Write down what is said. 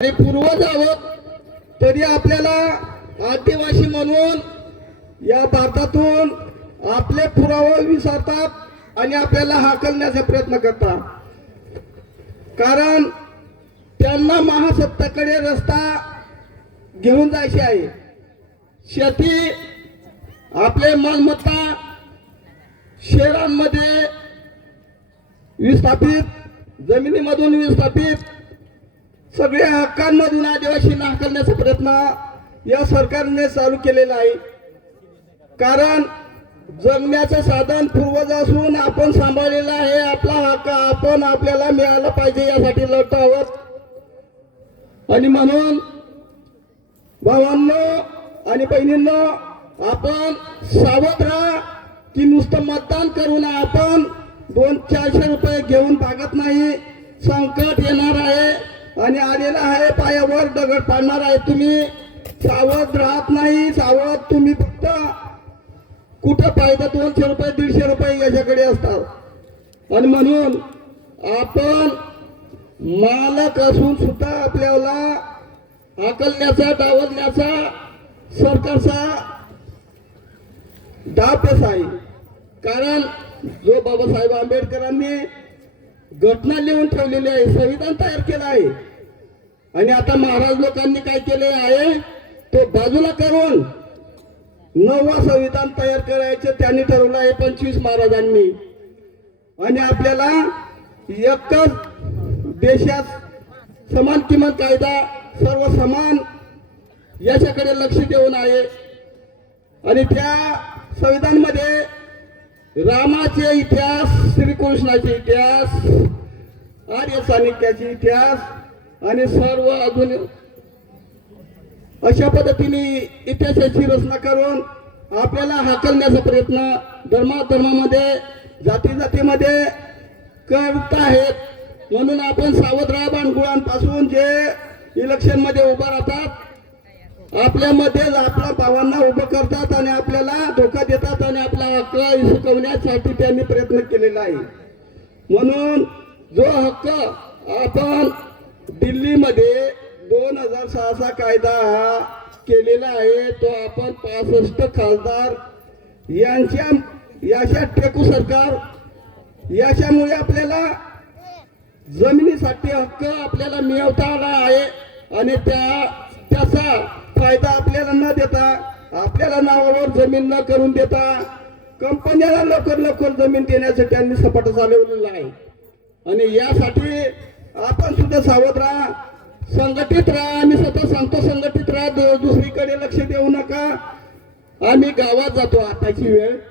आणि पूर्वज आहोत तरी आपल्याला आदिवासी म्हणून या भारतातून आपले पुरावे विसरतात आणि आपल्याला हाकलण्याचा प्रयत्न करतात. कारण त्यांना महासत्ताकडे रस्ता घेऊन जायचे आहे. शेती आपले मालमत्ता शहरांमध्ये विस्थापित जमिनीमधून विस्थापित सगळ्या हक्कांमधून आदिवासींना हाकलण्याचा प्रयत्न या सरकारने चालू केलेला आहे. कारण जगण्याचं साधन पूर्वज असून आपण सांभाळलेलं आहे आपला हक्क आपण आपल्याला मिळालं पाहिजे यासाठी लढतो आहोत आणि म्हणून भावांनो आणि बहिणींनो आपण सावध राहा की नुसतं मतदान करून आपण दोन चारशे रुपये घेऊन भागत नाही. संकट येणार आहे. आणि आलेला आहे पायावर दगड पाडणार आहे तुम्ही. सावध राहत नाही सावध तुम्ही फक्त कुठं पाहिजे दोनशे रुपये दीडशे रुपये याच्याकडे असतात. आणि म्हणून आपण मालक असून सुद्धा आपल्याला आकलण्याचा डावलण्याचा सरकारचा डापच आहे कारण जो बाबासाहेब आंबेडकरांनी घटना लिहून ठेवलेली आहे संविधान तयार केलं आहे आणि आता महाराज लोकांनी काय केले आहे? तो बाजूला करून नववा संविधान तयार करायचं त्यांनी ठरवलं आहे पंचवीस महाराजांनी. आणि आपल्याला एकच देशात समान किमान कायदा सर्व समान याच्याकडे लक्ष देऊन आहे. आणि त्या संविधानमध्ये रामाचे इतिहास श्रीकृष्णाचे इतिहास आर्य सानिक्याचे इतिहास आणि सर्व अजून अशा पद्धतीने इतिहासाची रचना करून आपल्याला हाकलण्याचा प्रयत्न धर्माधर्मामध्ये जाती जातीमध्ये करत आहेत. म्हणून आपण सावध राहा बाणगुळांपासून जे इलेक्शनमध्ये उभं राहतात आपल्यामध्ये आपल्या भावांना उभं करतात आणि आपल्याला धोका देतात आणि आपला हक्क हिसकवण्यासाठी त्यांनी प्रयत्न केलेला आहे. म्हणून जो हक्क आपण असा कायदा हा केलेला आहे तो आपण पासष्ट खासदार यांच्या याच्या टेकू सरकार याच्यामुळे आपल्याला जमिनीसाठी हक्क आपल्याला मिळवता आला आहे आणि त्या त्याचा फायदा आपल्याला न देता आपल्याला नावावर जमीन न करून देता कंपन्याला लवकर लवकर जमीन देण्याचं त्यांनी सपाट चालवलेला आहे. आणि यासाठी आपण सुद्धा सावध राहा. संघटित राहा आम्ही स्वतः सांगतो संघटित राहा दुसरीकडे लक्ष देऊ नका. आम्ही गावात जातो आताची वेळ.